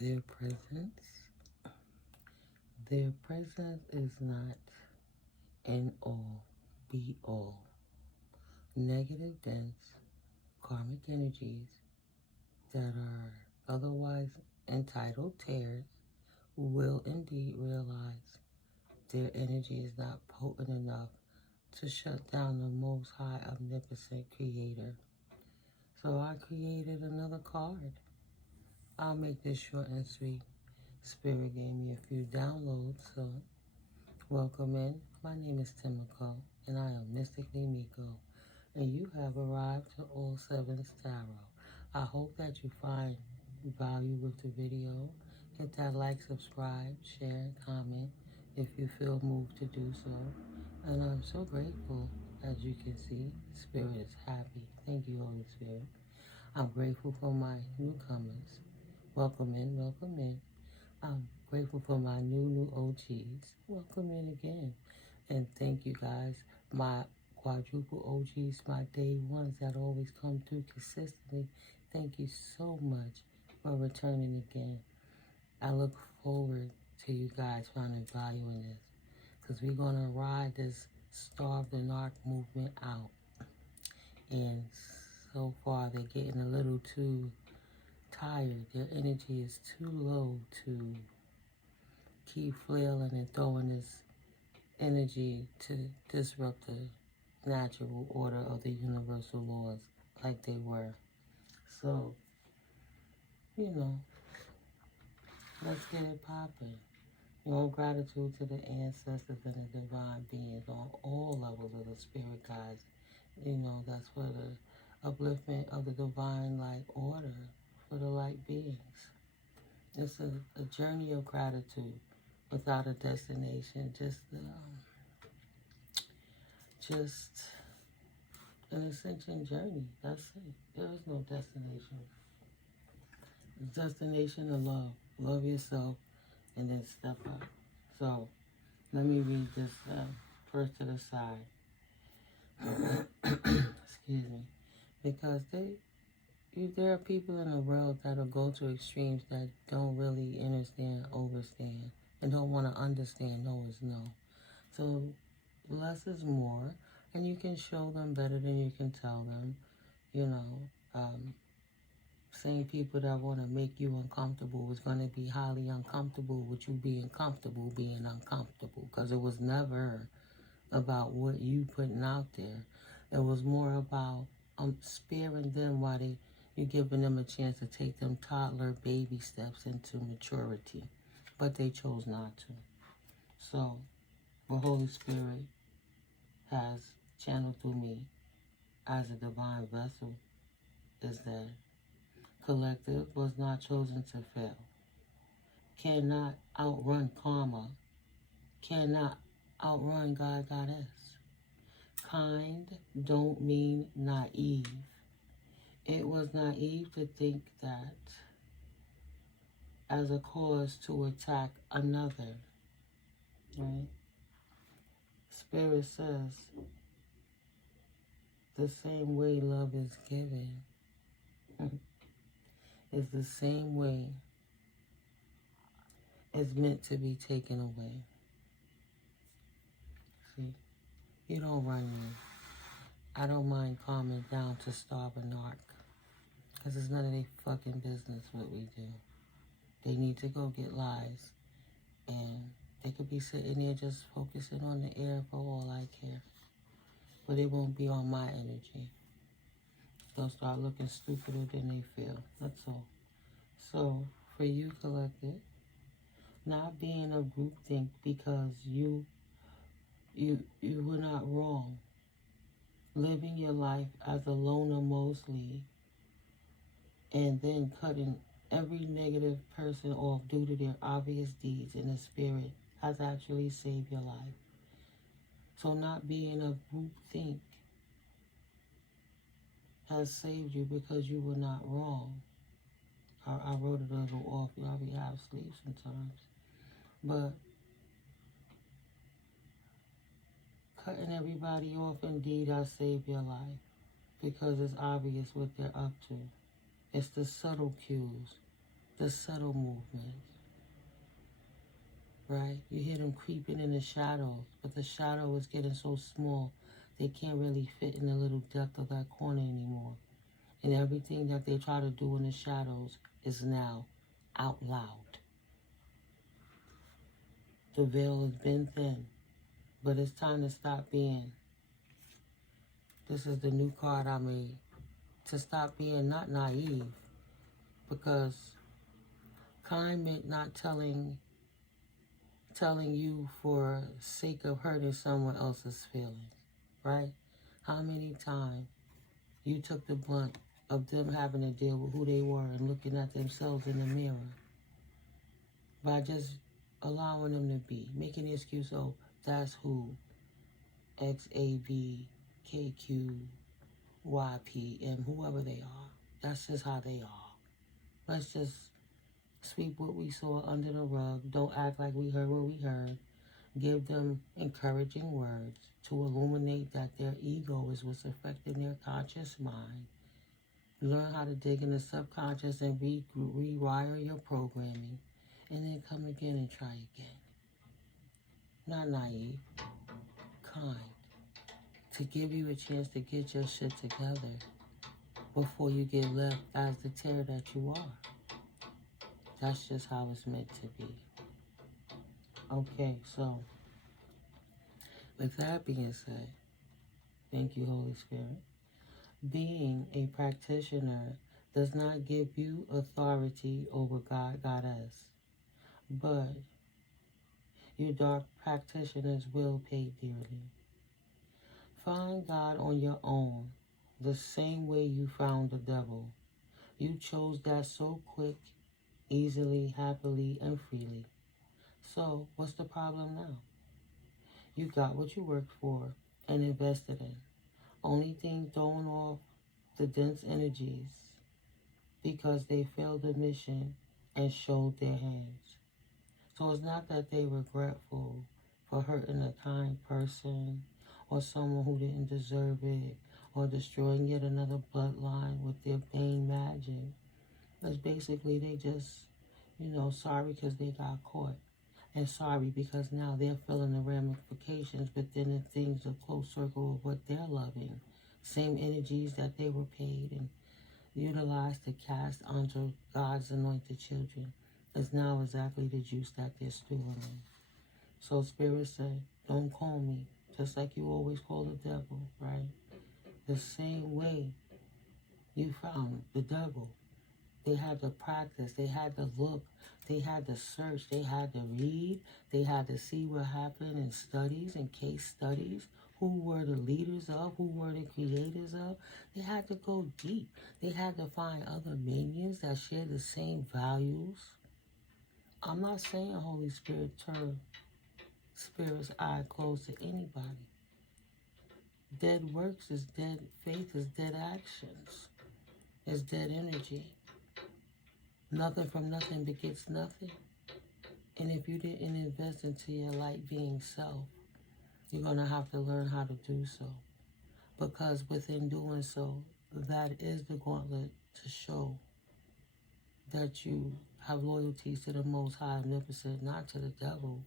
Their presence. Their presence is not an all, be all. Negative, dense, karmic energies that are otherwise entitled tears will indeed realize their energy is not potent enough to shut down the Most High Omnipotent Creator. So I created another card. I'll make this short and sweet. Spirit gave me a few downloads, so welcome in. My name is NeuMico, and I am Mystically Mico, and you have arrived to All Sevens Tarot. I hope that you find value with the video. Hit that like, subscribe, share, comment if you feel moved to do so. And I'm so grateful. As you can see, Spirit is happy. Thank you, Holy Spirit. I'm grateful for my newcomers. Welcome in, welcome in. I'm grateful for my new OGs. Welcome in again. And thank you guys, my quadruple OGs, my day ones that always come through consistently. Thank you so much for returning again. I look forward to you guys finding value in this, because we're going to ride this Starve the Narc movement out. And so far, they're getting a little too tired. Their energy is too low to keep flailing and throwing this energy to disrupt the natural order of the universal laws like they were. So, you know, let's get it popping. Gratitude to the ancestors and the divine beings on all levels of the spirit guides. That's for the upliftment of the divine light order for the light beings. It's a journey of gratitude without a destination, just an ascension journey. That's it. There is no destination. The destination of love. Love yourself and then step up. So let me read this first to the side. Excuse me. Because there are people in the world that'll go to extremes that don't really understand, overstand, and don't want to understand no is no. So less is more, and you can show them better than you can tell them. Same people that want to make you uncomfortable is going to be highly uncomfortable with you being comfortable being uncomfortable, because it was never about what you putting out there. It was more about sparing them while you're giving them a chance to take them toddler baby steps into maturity, but they chose not to. So the Holy Spirit has channeled through me as a divine vessel is that collective was not chosen to fail, cannot outrun karma, cannot outrun GodGoddess. Kind don't mean naive. It was naive to think that as a cause to attack another, right? Spirit says the same way love is given is the same way it's meant to be taken away. See, you don't run me. I don't mind calming down to starve a narc, because it's none of their fucking business what we do. They need to go get lies, and they could be sitting there just focusing on the air for all I care. But it won't be on my energy. They'll start looking stupider than they feel. That's all. So, for you, collective, not being a groupthink because you were not wrong. Living your life as a loner mostly, and then cutting every negative person off due to their obvious deeds in the spirit has actually saved your life. So not being a groupthink has saved you because you were not wrong. I wrote it a little off. Y'all be half asleep sometimes. But cutting everybody off indeed has saved your life, because it's obvious what they're up to. It's the subtle cues, the subtle movements, right? You hear them creeping in the shadows, but the shadow is getting so small they can't really fit in the little depth of that corner anymore. And everything that they try to do in the shadows is now out loud. The veil has been thin, but it's time to stop being. This is the new card I made. To stop being not naive, because kind meant not telling you for sake of hurting someone else's feelings, right? How many times you took the blunt of them having to deal with who they were and looking at themselves in the mirror by just allowing them to be, making the excuse, oh, that's who X, A, B, K, Q, Y, P, and whoever they are. That's just how they are. Let's just sweep what we saw under the rug. Don't act like we heard what we heard. Give them encouraging words to illuminate that their ego is what's affecting their conscious mind. Learn how to dig in the subconscious and rewire your programming. And then come again and try again. Not naive, kind. To give you a chance to get your shit together before you get left as the terror that you are. That's just how it's meant to be. Okay, so with that being said, thank you, Holy Spirit. Being a practitioner does not give you authority over GodGoddess, but your dark practitioners will pay dearly. Find God on your own, the same way you found the devil. You chose that so quick, easily, happily, and freely. So, what's the problem now? You got what you worked for and invested in. Only thing throwing off the dense energies because they failed the mission and showed their hands. So it's not that they regretful for hurting a kind person or someone who didn't deserve it or destroying yet another bloodline with their pain magic. It's basically they just, sorry because they got caught. And sorry because now they're feeling the ramifications within the things, the close circle of what they're loving. Same energies that they were paid and utilized to cast onto God's anointed children is now exactly the juice that they're stewing in. So Spirit said, don't call me, just like you always call the devil, right? The same way you found the devil. They had to practice, they had to look, they had to search, they had to read, they had to see what happened in studies and case studies, who were the leaders of, who were the creators of. They had to go deep. They had to find other minions that share the same values. I'm not saying Holy Spirit turn Spirit's eye closed to anybody. Dead works is dead, faith is dead actions, is dead energy. Nothing from nothing begets nothing. And if you didn't invest into your light being self, you're going to have to learn how to do so. Because within doing so, that is the gauntlet to show that you have loyalties to the Most High Omnipotent, not to the devil.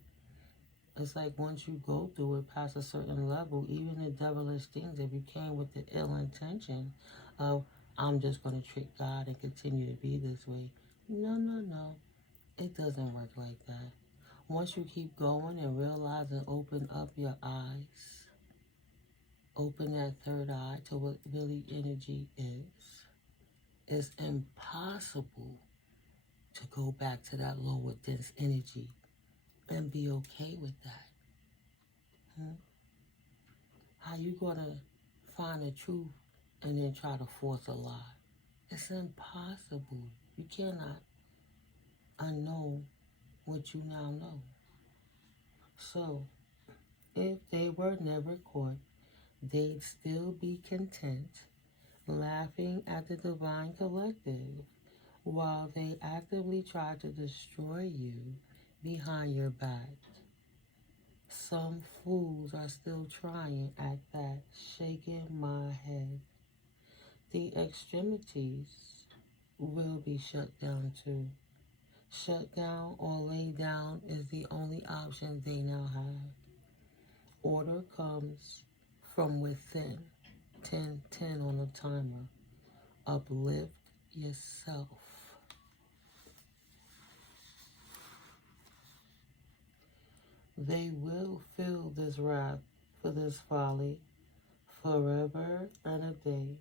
It's like once you go through it past a certain level, even the devilish things, if you came with the ill intention of, I'm just going to trick God and continue to be this way. No. It doesn't work like that. Once you keep going and realize and open up your eyes, open that third eye to what really energy is, it's impossible to go back to that lower dense energy and be okay with that. How you gonna find the truth and then try to force a lie? It's impossible. You cannot unknow what you now know. So, if they were never caught, they'd still be content, laughing at the divine collective, while they actively try to destroy you behind your back. Some fools are still trying at that, shaking my head. The extremities will be shut down too. Shut down or lay down is the only option they now have. Order comes from within. 10-10 on the timer. Uplift yourself. They will feel this wrath for this folly forever and a day.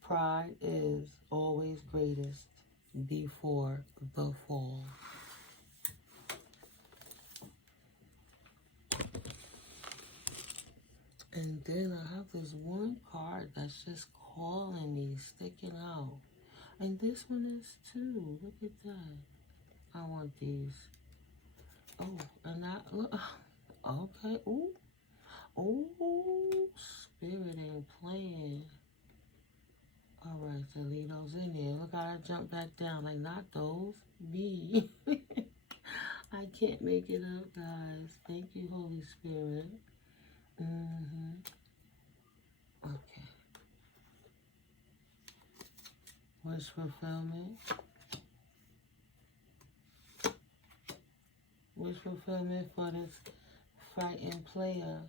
Pride is always greatest before the fall. And then I have this one card that's just calling me, sticking out. And this one is too. Look at that. I want these. Oh, and I look. Okay. Ooh. Ooh. Spirit ain't playing. All right, so leave those in there. Look how I jump back down. Like, not those. Me. I can't make it up, guys. Thank you, Holy Spirit. Okay. Wish fulfillment. Wish fulfillment for this fighting player.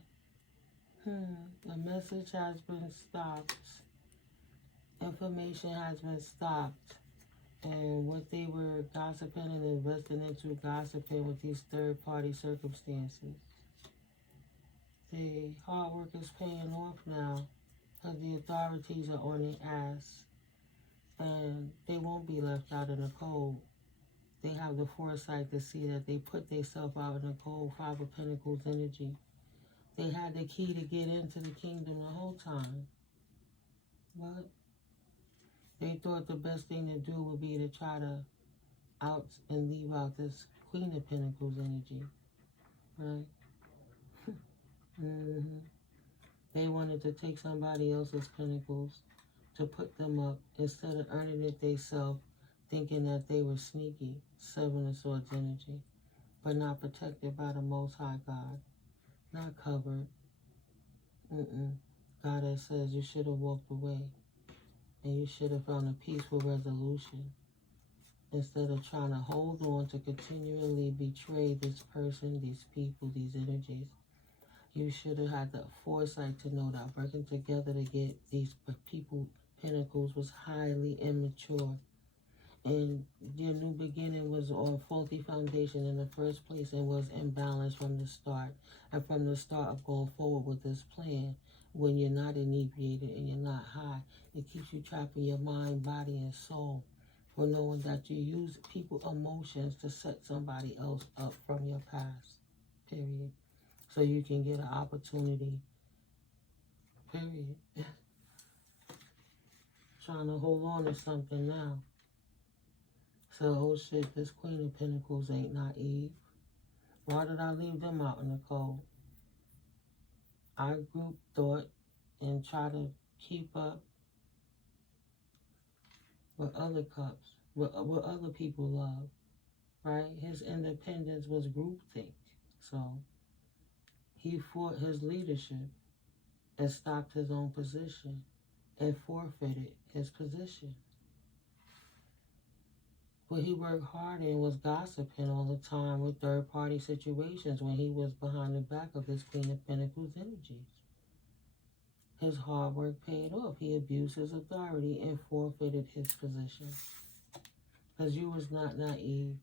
The message has been stopped. Information has been stopped. And what they were gossiping and investing into gossiping with these third-party circumstances. The hard work is paying off now because the authorities are on their ass. And they won't be left out in the cold. They have the foresight to see that they put themselves out in the cold. Five of Pentacles energy. They had the key to get into the kingdom the whole time. But they thought the best thing to do would be to try to out and leave out this Queen of Pentacles energy. Right? They wanted to take somebody else's pentacles to put them up instead of earning it themselves, thinking that they were sneaky. Seven of Swords energy. But not protected by the Most High God. Not covered. Goddess says you should have walked away. And you should have found a peaceful resolution. Instead of trying to hold on to continually betray this person, these people, these energies. You should have had the foresight to know that working together to get these people pentacles was highly immature. And your new beginning was on faulty foundation in the first place and was imbalanced from the start. And from the start of going forward with this plan, when you're not inebriated and you're not high, it keeps you trapped in your mind, body, and soul. For knowing that you use people's emotions to set somebody else up from your past. Period. So you can get an opportunity. Period. Trying to hold on to something now. So, oh shit, this Queen of Pentacles ain't naive. Why did I leave them out in the cold? I group thought and try to keep up with other cups, what other people love, right? His independence was groupthink. So, he fought his leadership and stopped his own position and forfeited his position. But he worked hard and was gossiping all the time with third-party situations when he was behind the back of this Queen of Pentacles energies. His hard work paid off. He abused his authority and forfeited his position. Because you was not naive.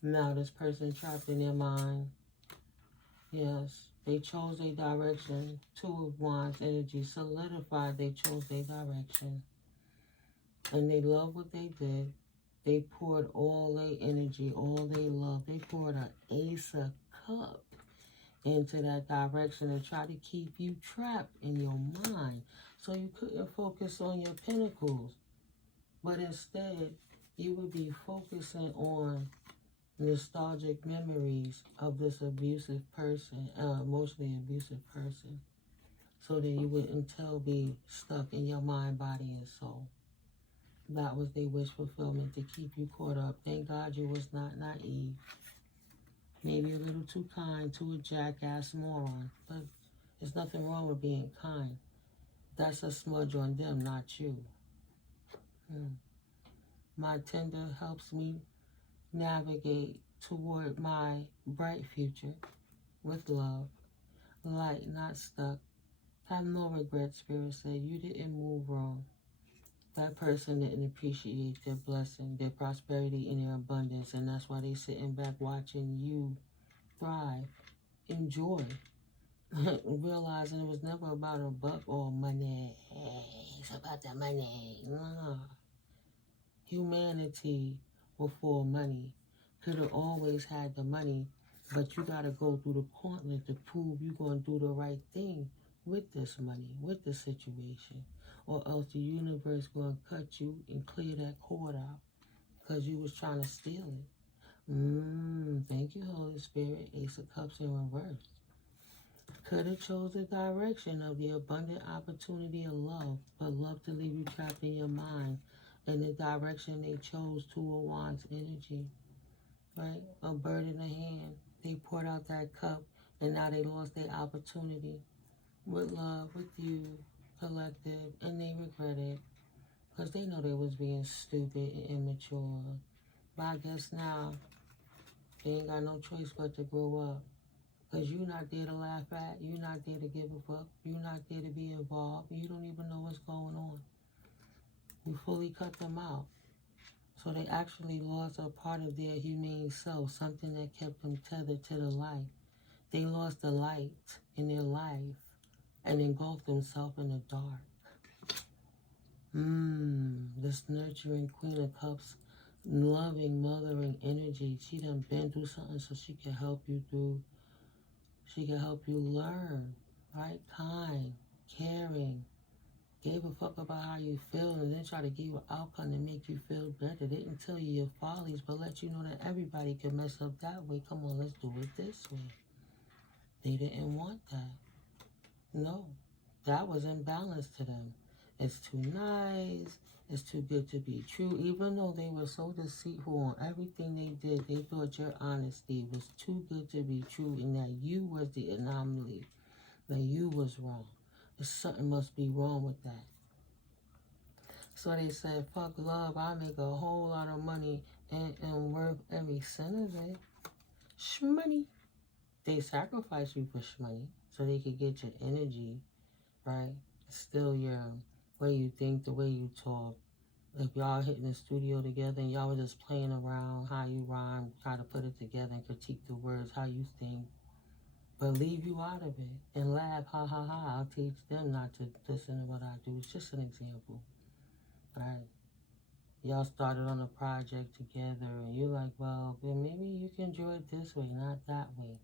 Now this person trapped in their mind. Yes, they chose their direction. Two of Wands energy solidified they chose their direction. And they loved what they did. They poured all their energy, all their love. They poured an Ace of Cups into that direction and try to keep you trapped in your mind so you couldn't focus on your pentacles. But instead, you would be focusing on nostalgic memories of this abusive person, emotionally abusive person, so that you wouldn't be stuck in your mind, body, and soul. That was their wish fulfillment, to keep you caught up. Thank God you was not naive. Maybe a little too kind to a jackass moron. But there's nothing wrong with being kind. That's a smudge on them, not you. My tender helps me navigate toward my bright future with love, light, not stuck. Have no regrets, Spirit said. You didn't move wrong. That person didn't appreciate their blessing, their prosperity, and their abundance, and that's why they sitting back watching you thrive, enjoy, realizing it was never about a buck or money. It's about the money. No. Humanity before money. Could have always had the money, but you got to go through the gauntlet to prove you're going to do the right thing with this money, with the situation. Or else the universe going to cut you and clear that cord out because you was trying to steal it. Thank you, Holy Spirit. Ace of Cups in reverse. Could have chose the direction of the abundant opportunity of love, but love to leave you trapped in your mind. In the direction they chose, Two of Wands energy, right? A bird in the hand. They poured out that cup, and now they lost their opportunity with love, with you, collective, and they regret it because they know they was being stupid and immature. But I guess now they ain't got no choice but to grow up. Because you're not there to laugh at, you're not there to give a fuck, you're not there to be involved, you don't even know what's going on. You fully cut them out. So they actually lost a part of their humane self, something that kept them tethered to the light. They lost the light in their life and engulfed themselves in the dark. This nurturing Queen of Cups, loving, mothering energy, she done been through something so she can help you through. She can help you learn, right? Kind, caring, gave a fuck about how you feel and then try to give you an outcome to make you feel better. They didn't tell you your follies, but let you know that everybody can mess up that way. Come on, let's do it this way. They didn't want that. No, that was imbalanced to them. It's too nice. It's too good to be true. Even though they were so deceitful on everything they did, they thought your honesty was too good to be true and that you was the anomaly, that you was wrong. Something must be wrong with that. So they said, fuck love, I make a whole lot of money and worth every cent of it. Shmoney. They sacrifice you for shmoney so they could get your energy, right? Still your way you think, the way you talk. If y'all hitting the studio together and y'all were just playing around, how you rhyme, try to put it together and critique the words, how you think, but leave you out of it and laugh, ha ha ha. I'll teach them not to listen to what I do. It's just an example, right? Y'all started on a project together and you're like, well, maybe you can do it this way, not that way.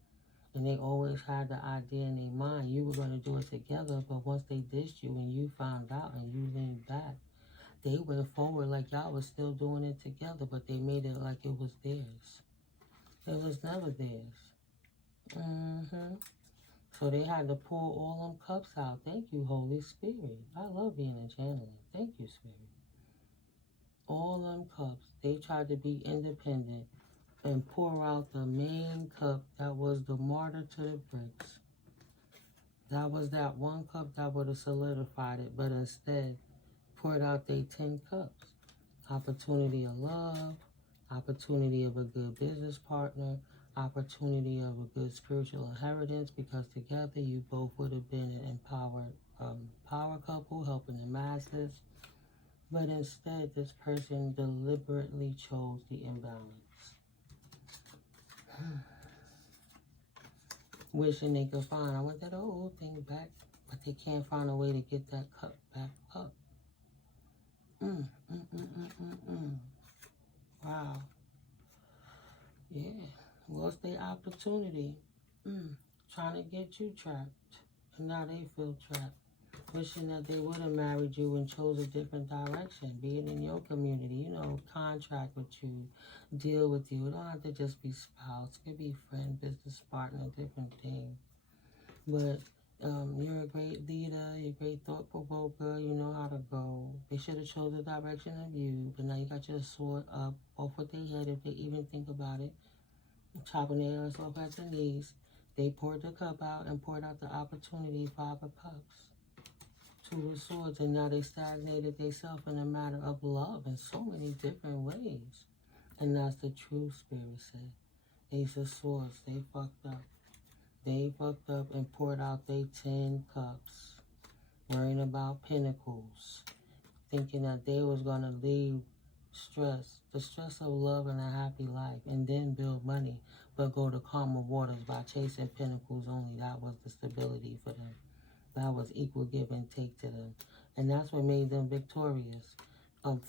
And they always had the idea in their mind you were going to do it together, but once they dissed you and you found out and you leaned back, they went forward like y'all was still doing it together, but they made it like it was theirs. It was never theirs. So they had to pour all them cups out. Thank you, Holy Spirit. I love being a channeling. Thank you, Spirit. All them cups, they tried to be independent and pour out the main cup that was the martyr to the bricks. That was that one cup that would have solidified it, but instead poured out they 10 cups. Opportunity of love, opportunity of a good business partner, opportunity of a good spiritual inheritance, because together you both would have been an empowered power couple helping the masses. But instead, this person deliberately chose the imbalance. Wishing they could find, I want that old thing back, but they can't find a way to get that cup back up. Wow. Yeah. Lost their opportunity. Trying to get you trapped. And now they feel trapped. Wishing that they would have married you and chose a different direction. Be it in your community, you know, contract with you, deal with you. It don't have to just be spouse. It could be friend, business partner, different thing. But you're a great leader, you're a great thought provoker, you know how to go. They should have chose the direction of you, but now you got your sword up off with their head if they even think about it. Chopping their ass off at the knees. They poured the cup out and poured out the opportunity, 5 of cups. 2 of swords, and now they stagnated themselves in a matter of love in so many different ways. And that's the true spirit said. Ace of Swords, they fucked up. They fucked up and poured out their 10 cups. Worrying about pentacles. Thinking that they was going to leave stress. The stress of love and a happy life. And then build money. But go to calmer waters by chasing pentacles only. That was the stability for them. That was equal give and take to them. And that's what made them victorious.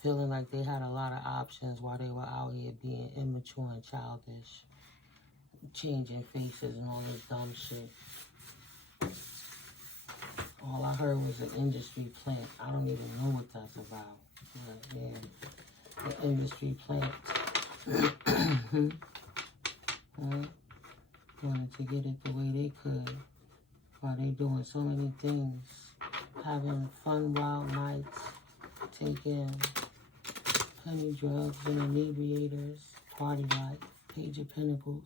Feeling like they had a lot of options while they were out here being immature and childish. Changing faces and all this dumb shit. All I heard was an industry plant. I don't even know what that's about. But yeah, the industry plant. Right? Wanted to get it the way they could. While they doing so many things. Having fun wild nights. Taking honey drugs and inebriators. Party life. Page of Pentacles.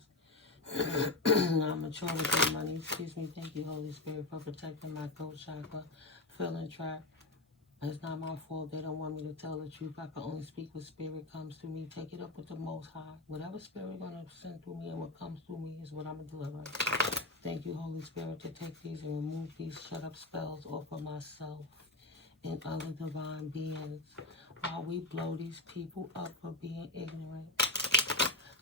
I'm mature with their money. Excuse me. Thank you, Holy Spirit, for protecting my throat chakra. Feeling trapped. It's not my fault. They don't want me to tell the truth. I can only speak what spirit comes through me. Take it up with the Most High. Whatever spirit going to send through me and what comes through me is what I'm going to deliver. Thank you, Holy Spirit, to take these and remove these shut-up spells off of myself and other divine beings while we blow these people up for being ignorant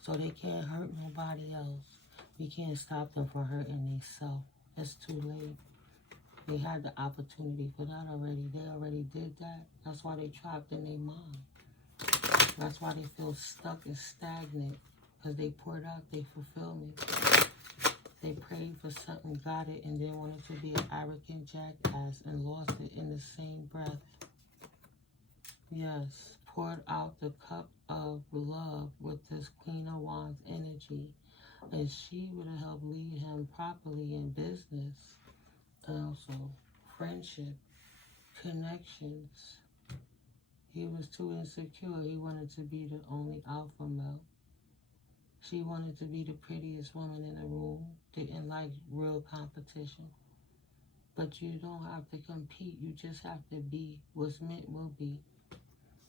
so they can't hurt nobody else. We can't stop them from hurting themselves. It's too late. They had the opportunity for that already. They already did that. That's why they trapped in their mind. That's why they feel stuck and stagnant. Because they poured out their fulfillment. They prayed for something, got it, and then wanted to be an arrogant jackass and lost it in the same breath. Yes, poured out the cup of love with this Queen of Wands energy. And she would have helped lead him properly in business. And also friendship, connections. He was too insecure. He wanted to be the only alpha male. She wanted to be the prettiest woman in the room. Didn't like real competition. But you don't have to compete. You just have to be. What's meant will be.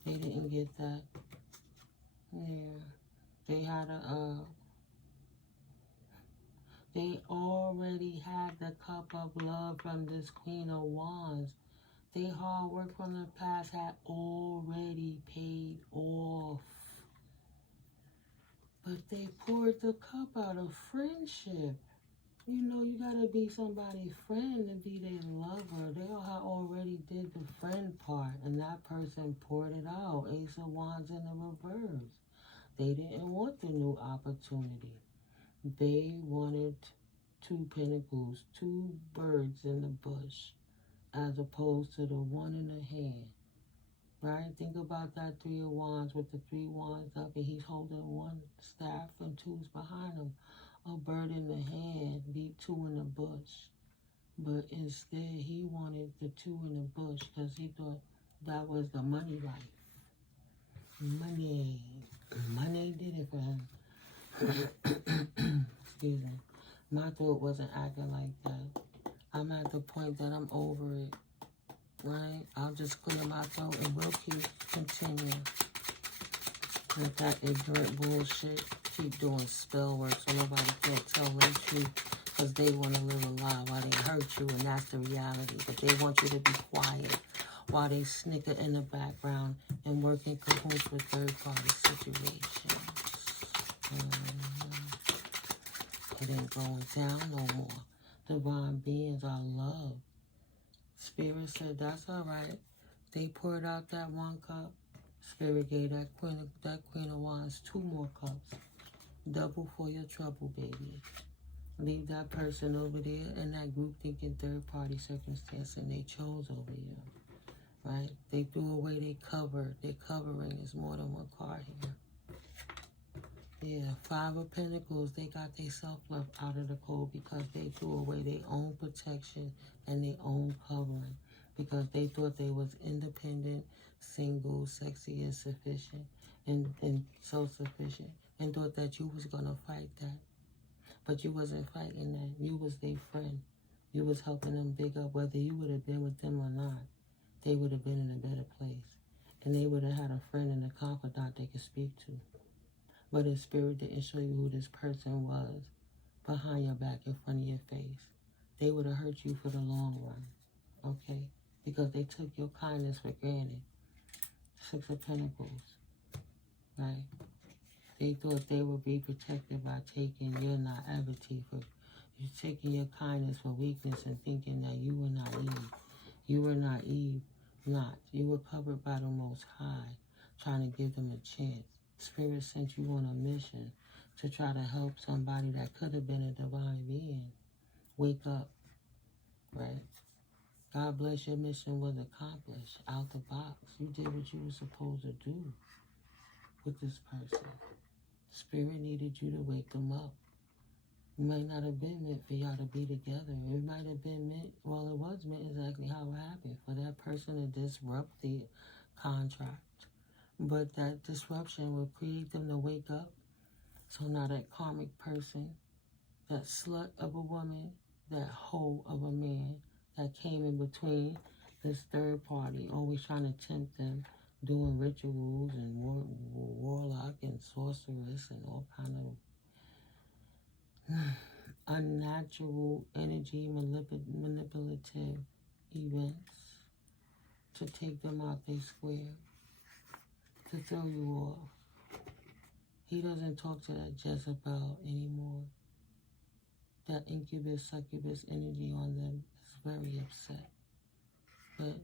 They didn't get that. Yeah. They had they already had the cup of love from this Queen of Wands. Their hard work from the past had already paid off. But they poured the cup out of friendship. You know, you gotta be somebody's friend to be their lover. They all already did the friend part, and that person poured it out. Ace of Wands in the reverse. They didn't want the new opportunity. They wanted 2 pentacles, 2 birds in the bush, as opposed to the 1 in the hand. Right? Think about that 3 of Wands with the 3 wands up, and he's holding 1 staff and 2's behind him. A bird in the hand, beat 2 in the bush. But instead, he wanted the 2 in the bush because he thought that was the money life. Money. Money did it for him. Excuse me. My throat wasn't acting like that. I'm at the point that I'm over it. Right? I'll just clear my throat and we'll keep continuing with that ignorant bullshit. Keep doing spell work so nobody can't tell the truth because they want to live a lie while they hurt you, and that's the reality. But they want you to be quiet while they snicker in the background and work in cahoots with third-party situations. It ain't going down no more. Divine beings are love. Spirit said, that's all right. They poured out that 1 cup. Spirit gave that Queen of Wands 2 more cups. Double for your trouble, baby. Leave that person over there in that group thinking third-party circumstance, and they chose over you. Right? They threw away their cover. Their covering is more than 1 card here. Yeah, 5 of Pentacles, they got their self-love out of the cold because they threw away their own protection and their own covering because they thought they was independent, single, sexy, and sufficient, and so sufficient, and thought that you was going to fight that. But you wasn't fighting that. You was their friend. You was helping them big up. Whether you would have been with them or not, they would have been in a better place. And they would have had a friend and a confidant they could speak to. but the spirit didn't show you who this person was behind your back, in front of your face. They would have hurt you for the long run, okay? Because they took your kindness for granted. Six of Pentacles, right? They thought they would be protected by taking your naivety for, you taking your kindness for weakness and thinking that you were naive. You were naive, not. You were covered by the Most High, trying to give them a chance. Spirit sent you on a mission to try to help somebody that could have been a divine being. Wake up, right? God bless, your mission was accomplished. Out the box. You did what you were supposed to do with this person. Spirit needed you to wake them up. It might not have been meant for y'all to be together. It might have been meant, well, it was meant exactly how it happened, for that person to disrupt the contract. But that disruption will create them to wake up. So now that karmic person, that slut of a woman, that hoe of a man that came in between this third party, always trying to tempt them, doing rituals and warlock and sorceress and all kind of unnatural energy, manipulative events to take them out their square, to throw you off. He doesn't talk to that Jezebel anymore. That incubus, succubus energy on them is very upset. But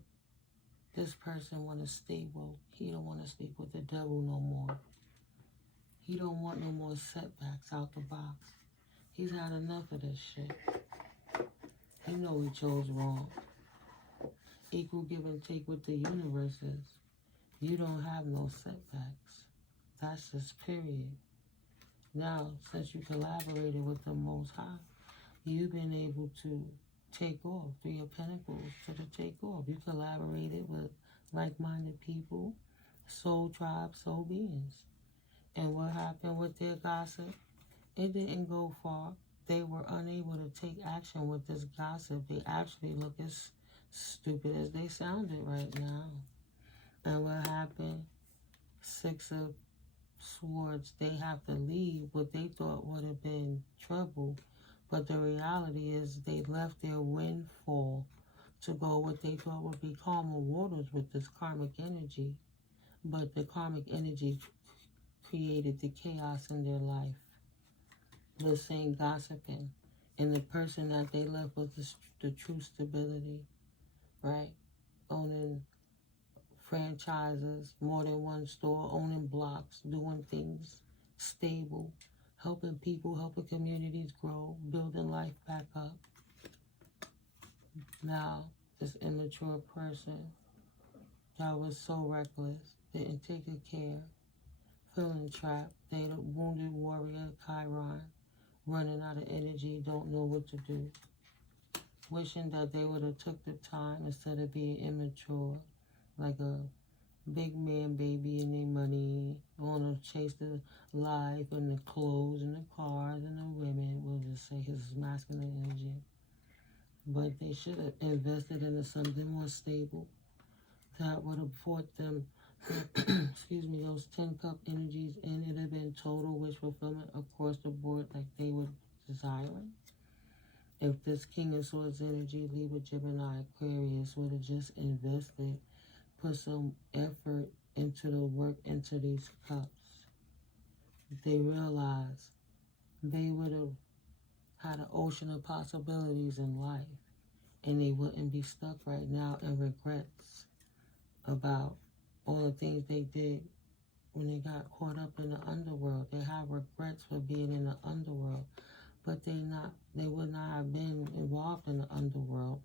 this person want to stable. He don't want to sleep with the devil no more. He don't want no more setbacks out the box. He's had enough of this shit. He know he chose wrong. Equal give and take with the universe is. You don't have no setbacks. That's just period. Now, since you collaborated with the Most High, you've been able to take off. Three of Pentacles to the take off. You collaborated with like-minded people, soul tribes, soul beings. And what happened with their gossip? It didn't go far. They were unable to take action with this gossip. They actually look as stupid as they sounded right now. And what happened? Six of Swords. They have to leave what they thought would have been trouble. But the reality is they left their windfall to go what they thought would be calmer waters with this karmic energy. But the karmic energy created the chaos in their life. The same gossiping. And the person that they left was the true stability, right? Owning franchises, more than one store, owning blocks, doing things stable, helping people, helping communities grow, building life back up. Now, this immature person that was so reckless, didn't take good care, feeling trapped, they the wounded warrior, Chiron, running out of energy, don't know what to do. Wishing that they would have took the time instead of being immature, like a big man baby and their money, want to chase the life and the clothes and the cars and the women. We'll just say his masculine energy. But they should have invested into something more stable that would have brought them, excuse me, those 10 cup energies, and it have been total wish fulfillment across the board like they were desiring. If this King of Swords energy, Libra, Gemini, Aquarius would have just invested, put some effort into the work, into these cups, they realized they would have had an ocean of possibilities in life, and they wouldn't be stuck right now in regrets about all the things they did when they got caught up in the underworld. They have regrets for being in the underworld, but they would not have been involved in the underworld.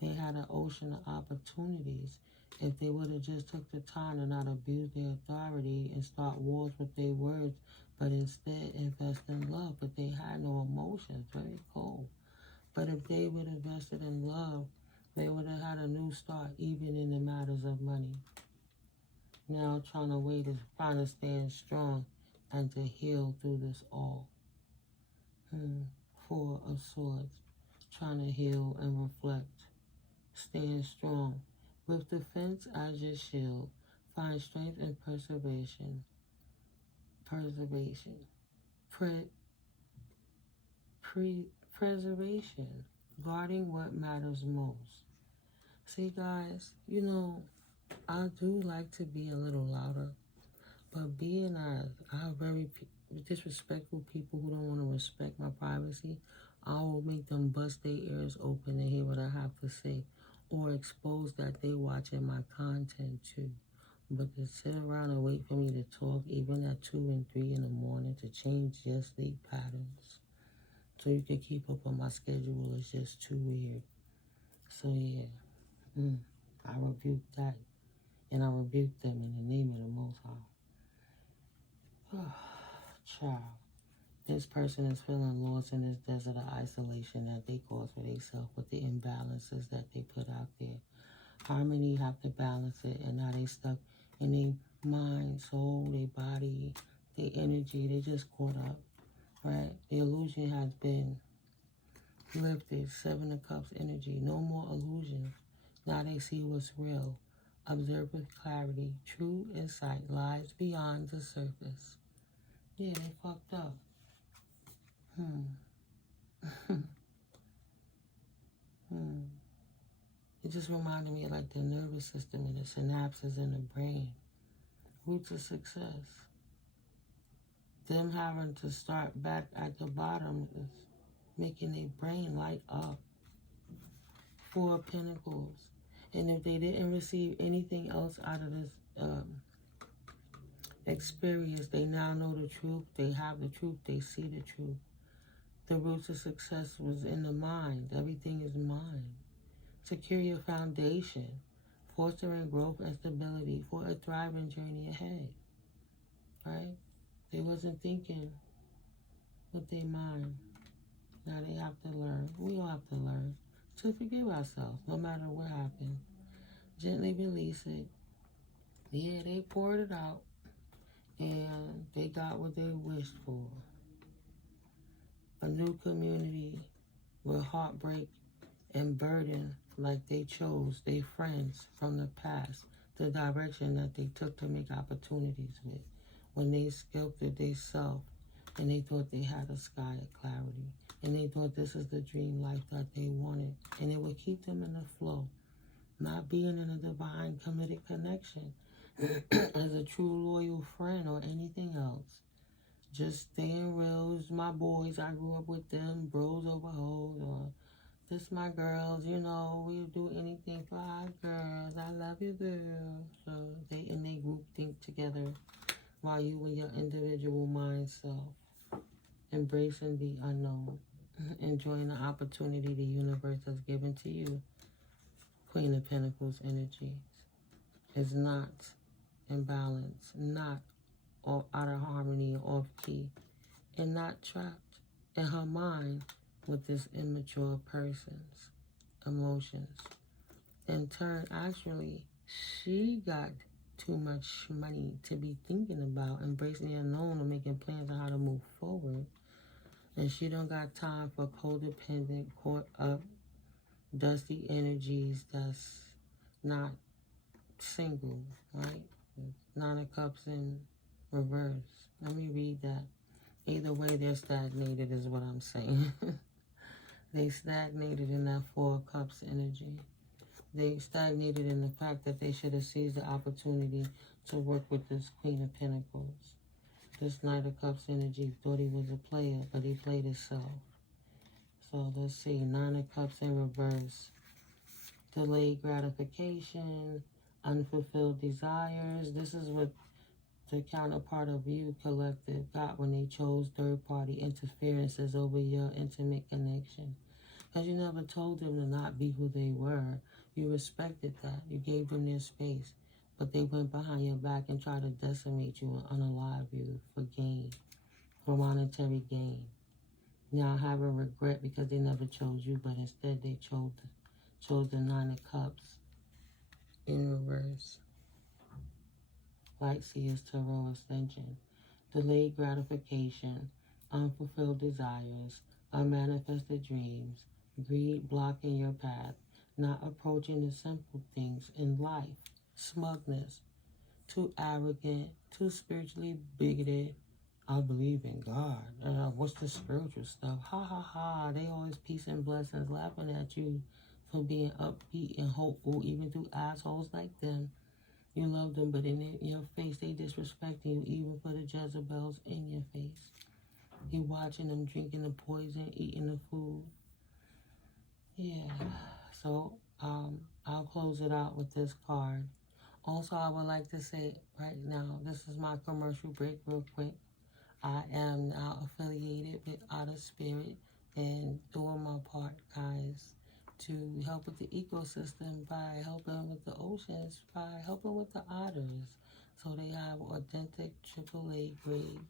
They had an ocean of opportunities if they would have just took the time to not abuse their authority and start wars with their words, but instead invest in love. But they had no emotions. Very cold. But if they would have invested in love, they would have had a new start, even in the matters of money. Now trying to stand strong and to heal through this all. Four of Swords, trying to heal and reflect. Stand strong. With defense as your shield, find strength and preservation. preservation, preservation, guarding what matters most. See, guys, you know, I do like to be a little louder, but being I very disrespectful people who don't want to respect my privacy, I will make them bust their ears open and hear what I have to say, or expose that they watching my content too. But to sit around and wait for me to talk, even at 2 and 3 in the morning, to change your sleep patterns, so you can keep up on my schedule, is just too weird. So yeah, I rebuke that, and I rebuke them in the name of the Most High. Child, this person is feeling lost in this desert of isolation that they cause for themselves with the imbalances that they put out there. Harmony have to balance it, and now they stuck in their mind, soul, their body, their energy. They just caught up, right? The illusion has been lifted. 7 of Cups energy. No more illusions. Now they see what's real. Observe with clarity. True insight lies beyond the surface. Yeah, they fucked up. It just reminded me of like the nervous system and the synapses in the brain. Roots of success. Them having to start back at the bottom is making their brain light up. 4 of Pentacles. And if they didn't receive anything else out of this experience, they now know the truth. They have the truth. They see the truth. The roots of success was in the mind. Everything is mind. Secure your foundation, fostering growth and stability for a thriving journey ahead. Right? They wasn't thinking with their mind. Now they have to learn. We all have to learn to forgive ourselves, no matter what happened. Gently release it. Yeah, they poured it out, and they got what they wished for. A new community with heartbreak and burden, like they chose their friends from the past, the direction that they took to make opportunities with, when they sculpted their self and they thought they had a sky of clarity, and they thought this is the dream life that they wanted, and it would keep them in the flow, not being in a divine committed connection as a true loyal friend or anything else. Just staying real. My boys, I grew up with them, bros over hoes, or this my girls, you know, we'll do anything for our girls. I love you, girl. So they and they group think together while you in your individual mind self, embracing the unknown, enjoying the opportunity the universe has given to you. Queen of Pentacles energy is not in balance, not out of harmony or off key, and not trapped in her mind with this immature person's emotions. In turn, actually, she got too much money to be thinking about embracing the unknown and making plans on how to move forward. And she don't got time for codependent, caught up, dusty energies that's not single, right? 9 of Cups in reverse. Let me read that. Either way, they're stagnated is what I'm saying. They stagnated in that 4 of Cups energy. They stagnated in the fact that they should have seized the opportunity to work with this Queen of Pentacles. This Knight of Cups energy thought he was a player, but he played himself. So let's see, 9 of Cups in reverse. Delayed gratification, unfulfilled desires. This is what the counterpart of you collective got when they chose third-party interferences over your intimate connection. Because you never told them to not be who they were. You respected that. You gave them their space. But they went behind your back and tried to decimate you and unalive you for gain, for monetary gain. Now have a regret because they never chose you, but instead they chose the 9 of Cups in reverse. Light Seers Tarot Ascension. Delayed gratification, unfulfilled desires, unmanifested dreams, greed blocking your path, not approaching the simple things in life, smugness, too arrogant, too spiritually bigoted, I believe in God. What's the spiritual stuff? Ha ha ha. They always peace and blessings laughing at you for being upbeat and hopeful, even through assholes like them. You love them, but in your face, they disrespecting you, even for the Jezebels in your face. You watching them drinking the poison, eating the food. Yeah. So, I'll close it out with this card. Also, I would like to say right now, this is my commercial break real quick. I am now affiliated with Outer Spirit and doing my part, guys, to help with the ecosystem by helping with the oceans, by helping with the otters. So they have authentic AAA grade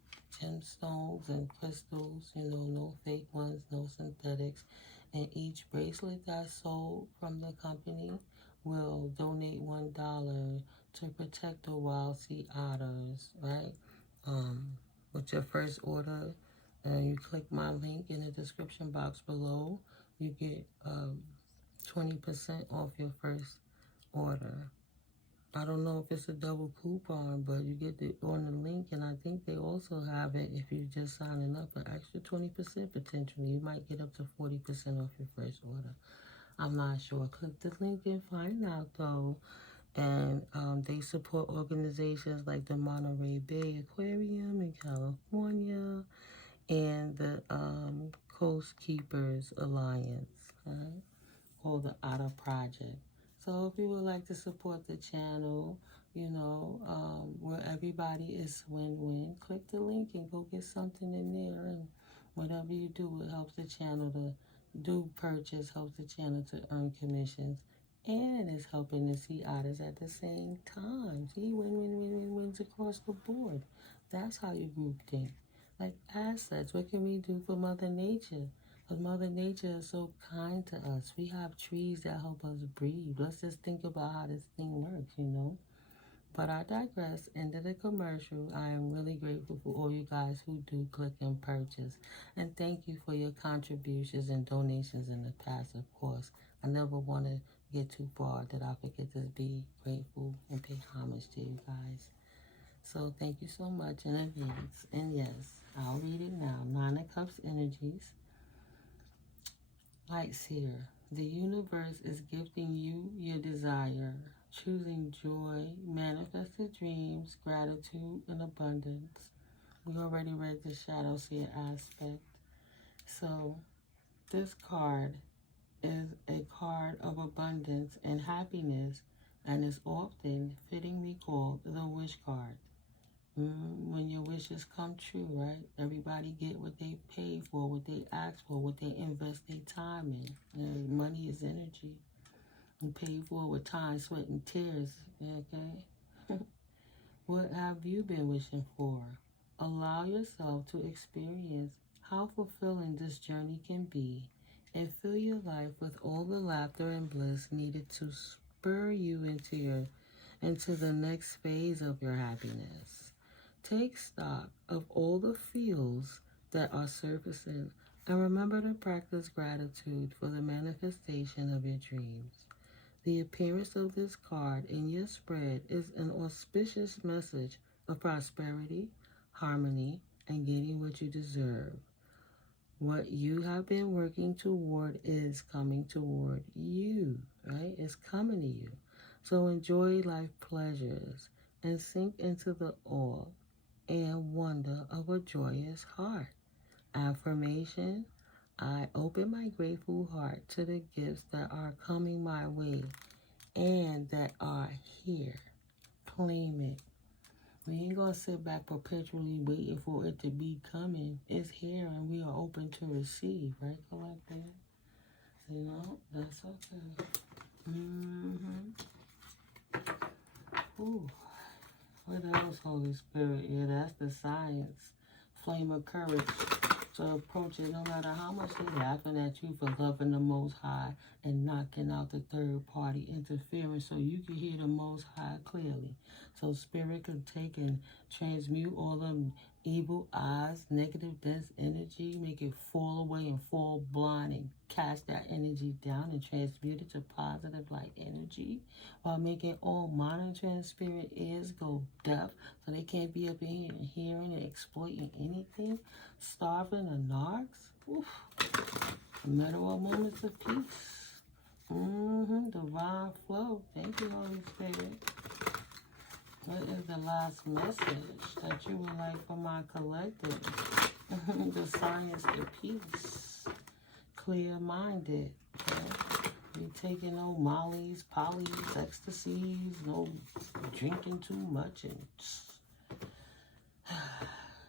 gemstones and crystals, no fake ones, no synthetics. And each bracelet that's sold from the company will donate $1 to protect the wild sea otters, right? With your first order, you click my link in the description box below, you get 20% off your first order. I don't know if it's a double coupon, but you get it on the link, and I think they also have it if you're just signing up, an extra 20% potentially. You might get up to 40% off your first order. I'm not sure. Click the link and find out, though. And they support organizations like the Monterey Bay Aquarium in California and the Coast Keepers Alliance, right? Or the Otter Project. So if you would like to support the channel, where everybody is win-win, click the link and go get something in there. And whatever you do, it helps the channel to do purchase, helps the channel to earn commissions, and it's helping the sea otters at the same time. See, win-wins across the board. That's how you group think. Like assets, what can we do for Mother Nature? Because Mother Nature is so kind to us. We have trees that help us breathe. Let's just think about how this thing works, But I digress. End of the commercial. I am really grateful for all you guys who do click and purchase. And thank you for your contributions and donations in the past, of course. I never want to get too far that I forget to be grateful and pay homage to you guys. So thank you so much in advance. And yes, I'll read it now. Nine of Cups energies. Lights here. The universe is gifting you your desire, choosing joy, manifested dreams, gratitude, and abundance. We already read the shadow seer aspect. So this card is a card of abundance and happiness, and is often fittingly called the wish card. When your wishes come true, right? Everybody get what they pay for, what they ask for, what they invest their time in. Money is energy. You pay for it with time, sweat, and tears, okay? What have you been wishing for? Allow yourself to experience how fulfilling this journey can be, and fill your life with all the laughter and bliss needed to spur you into the next phase of your happiness. Take stock of all the feels that are surfacing, and remember to practice gratitude for the manifestation of your dreams. The appearance of this card in your spread is an auspicious message of prosperity, harmony, and getting what you deserve. What you have been working toward is coming toward you, right? It's coming to you. So enjoy life pleasures and sink into the awe and wonder of a joyous heart. Affirmation: I open my grateful heart to the gifts that are coming my way and that are here. Claim it. We ain't gonna sit back perpetually waiting for it to be coming. It's here and we are open to receive, right, Collective? That's okay. Ooh. What else, Holy Spirit? Yeah, that's the science. Flame of courage to approach it no matter how much they're laughing at you for loving the Most High and knocking out the third party interference so you can hear the Most High clearly. So Spirit can take and transmute all them evil eyes, negative dense energy, make it fall away and fall blind and cast that energy down and transmute it to positive light energy while making all monitoring spirit ears go deaf so they can't be up in here and hearing and exploiting anything, starving the narcs. Oof. Metal moments of peace. Divine flow. Thank you, Holy Spirit. What is the last message that you would like for my collective? The science of peace. Clear-minded. Okay? You taking no mollies, polys, ecstasies, no drinking too much. And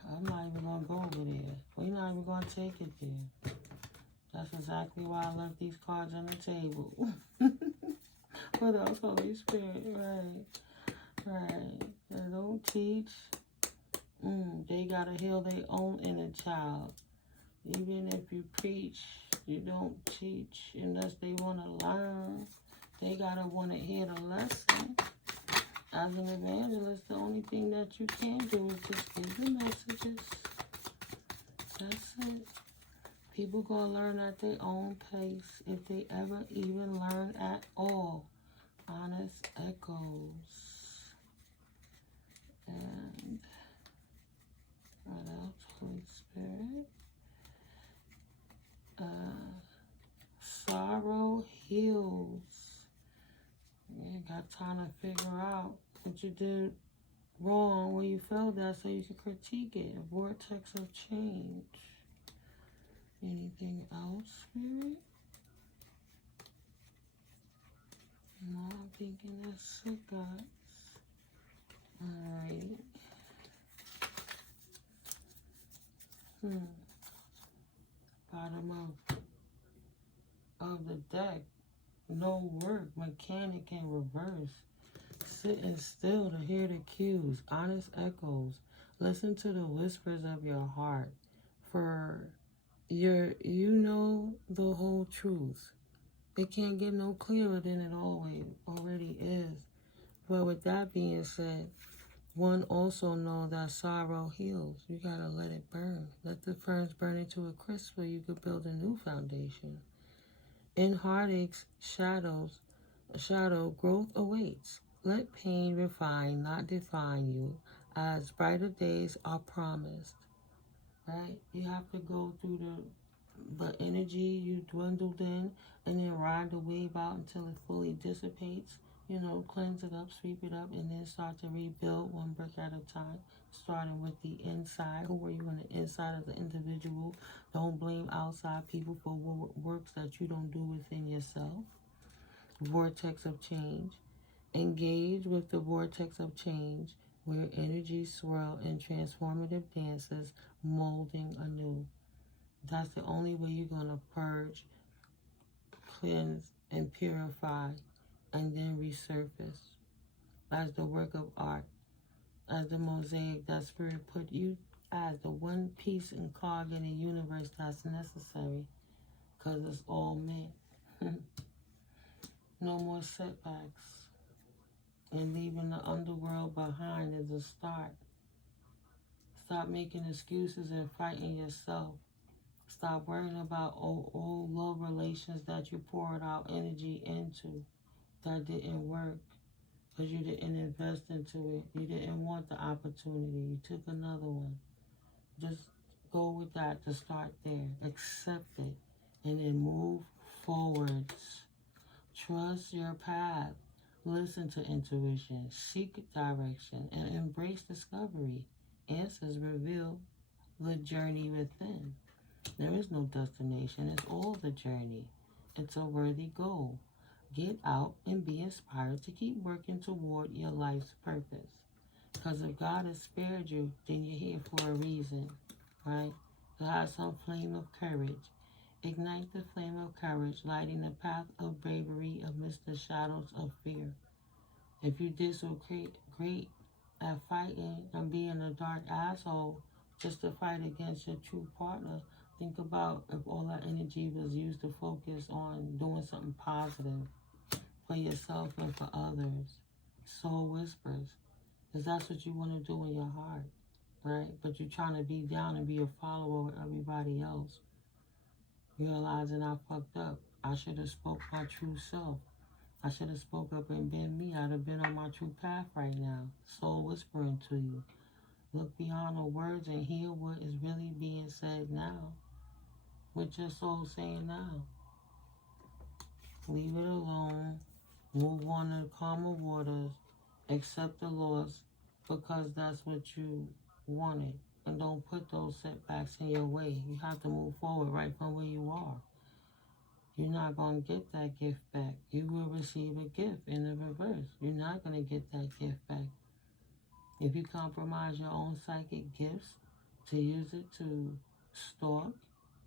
I'm not even going to go over there. We're not even going to take it there. That's exactly why I left these cards on the table. What else, Holy Spirit? Right. They don't teach. They got to heal their own inner child. Even if you preach, you don't teach unless they want to learn. They got to want to hear the lesson. As an evangelist, the only thing that you can do is just give the messages. That's it. People gonna learn at their own pace, if they ever even learn at all. Honest echoes. And what else, Holy Spirit? Sorrow heals. You got time to figure out what you did wrong when you felt that so you can critique it. A vortex of change. Anything else, Spirit? No, I'm thinking that's it, guys. Alright. Bottom of the deck. No work. Mechanic in reverse. Sitting still to hear the cues. Honest echoes. Listen to the whispers of your heart. For you know the whole truth. It can't get no clearer than it already is. But with that being said, one also know that sorrow heals. You gotta let it burn. Let the ferns burn into a crisp so you could build a new foundation. In heartache's shadow, growth awaits. Let pain refine, not define you, as brighter days are promised. Right? You have to go through the energy you dwindled in and then ride the wave out until it fully dissipates. You know, cleanse it up, sweep it up, and then start to rebuild one brick at a time, starting with the inside. Who are you on the inside as an individual? Don't blame outside people for works that you don't do within yourself. Vortex of change. Engage with the vortex of change where energies swirl in transformative dances, molding anew. That's the only way you're going to purge, cleanse, and purify, and then resurface. As the work of art, as the mosaic that Spirit put you as the one piece and cog in the universe that's necessary, because it's all meant. No more setbacks. And leaving the underworld behind is a start. Stop making excuses and fighting yourself. Stop worrying about old love relations that you poured out energy into that didn't work because you didn't invest into it. You didn't want the opportunity. You took another one. Just go with that to start there. Accept it and then move forwards. Trust your path. Listen to intuition. Seek direction and embrace discovery. Answers reveal the journey within. There is no destination. It's all the journey. It's a worthy goal. Get out and be inspired to keep working toward your life's purpose. Because if God has spared you, then you're here for a reason, right? To have some flame of courage. Ignite the flame of courage, lighting the path of bravery amidst the shadows of fear. If you did so great at fighting and being a dark asshole just to fight against your true partner, think about if all that energy was used to focus on doing something positive for yourself and for others. Soul whispers, because that's what you want to do in your heart. right? But you're trying to be down and be a follower with everybody else. Realizing I fucked up. I should have spoke my true self. I should have spoke up and been me. I'd have been on my true path right now. Soul whispering to you. Look beyond the words and hear what is really being said now. What your soul saying now. Leave it alone. Move on to calmer waters. Accept the loss because that's what you wanted. And don't put those setbacks in your way. You have to move forward right from where you are. You're not going to get that gift back. You will receive a gift in the reverse. You're not going to get that gift back. If you compromise your own psychic gifts to use it to stalk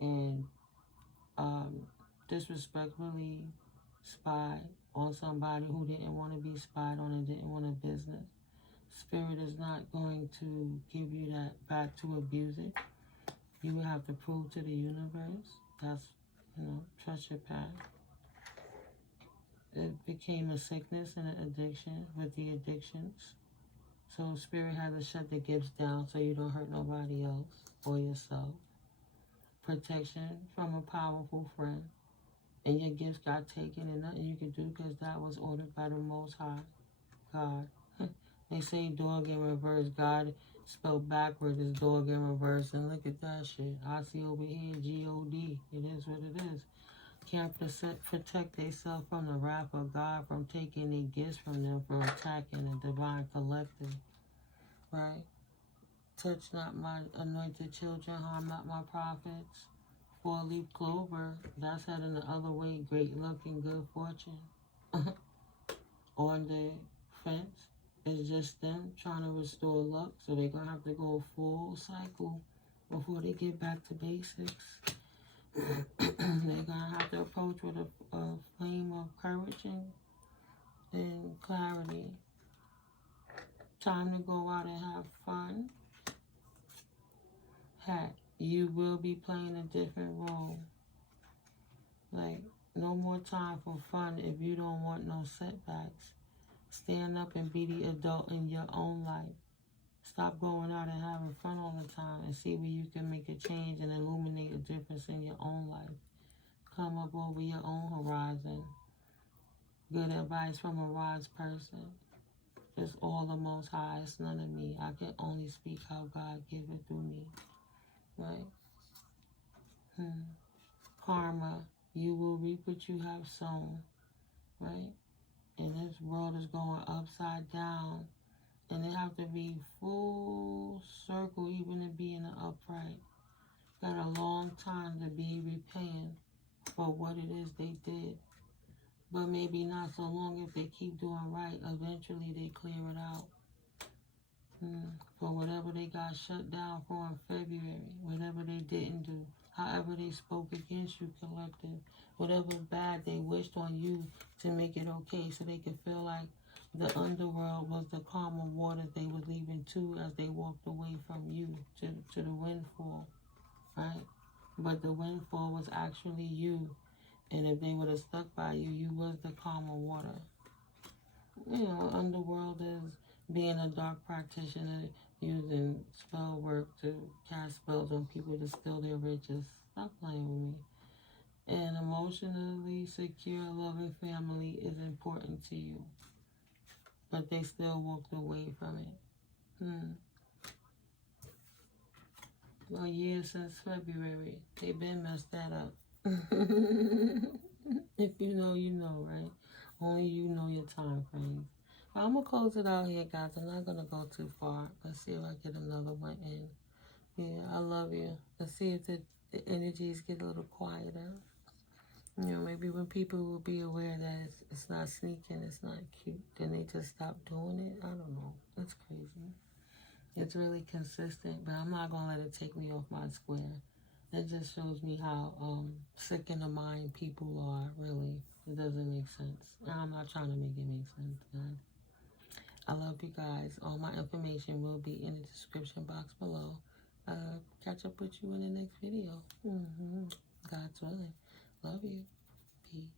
and disrespectfully spy on somebody who didn't want to be spied on and didn't want a business, Spirit is not going to give you that back to abuse it. You will have to prove to the universe. That's, trust your path. It became a sickness and an addiction with the addictions. So Spirit had to shut the gifts down so you don't hurt nobody else or yourself. Protection from a powerful friend. And your gifts got taken and nothing you could do because that was ordered by the Most High, God. They say dog in reverse. God spelled backwards is dog in reverse. And look at that shit. I see over here, G-O-D. It is what it is. Can't protect themselves from the wrath of God, from taking their gifts from them, from attacking the divine collective. Right? Touch not my anointed children, harm not my prophets. Four-leaf clover, that's heading the other way. Great luck and good fortune. On the fence, it's just them trying to restore luck, so they're going to have to go a full cycle before they get back to basics. They're going to have to approach with a flame of courage and clarity. Time to go out and have fun. Hat, you will be playing a different role. Like, no more time for fun if you don't want no setbacks. Stand up and be the adult in your own life. Stop going out and having fun all the time and see where you can make a change and illuminate a difference in your own life. Come up over your own horizon. Good advice from a wise person. It's all the Most High. It's none of me. I can only speak how God give it through me. Right? Karma. You will reap what you have sown. Right? And this world is going upside down. And they have to be full circle even to be in the upright. Got a long time to be repaying for what it is they did. But maybe not so long if they keep doing right. Eventually they clear it out. For whatever they got shut down for in February. Whatever they didn't do. However they spoke against you, collective. Whatever bad they wished on you to make it okay so they could feel like the underworld was the calmer waters they was leaving too as they walked away from you to the windfall, right? But the windfall was actually you. And if they would have stuck by you, you was the calmer water. Underworld is being a dark practitioner, using spell work to cast spells on people to steal their riches. Stop playing with me. And emotionally secure, loving family is important to you. But they still walked away from it. A year since February. They been messed that up. If you know, you know, right? Only you know your time frames. But I'm going to close it out here, guys. I'm not going to go too far. Let's see if I get another one in. Yeah, I love you. Let's see if the energies get a little quieter. Maybe when people will be aware that it's not sneaking, it's not cute, then they just stop doing it. I don't know. That's crazy. It's really consistent, but I'm not going to let it take me off my square. That just shows me how sick in the mind people are, really. It doesn't make sense. And I'm not trying to make it make sense, guys. I love you guys. All my information will be in the description box below. Catch up with you in the next video. God's willing. Love you. Peace.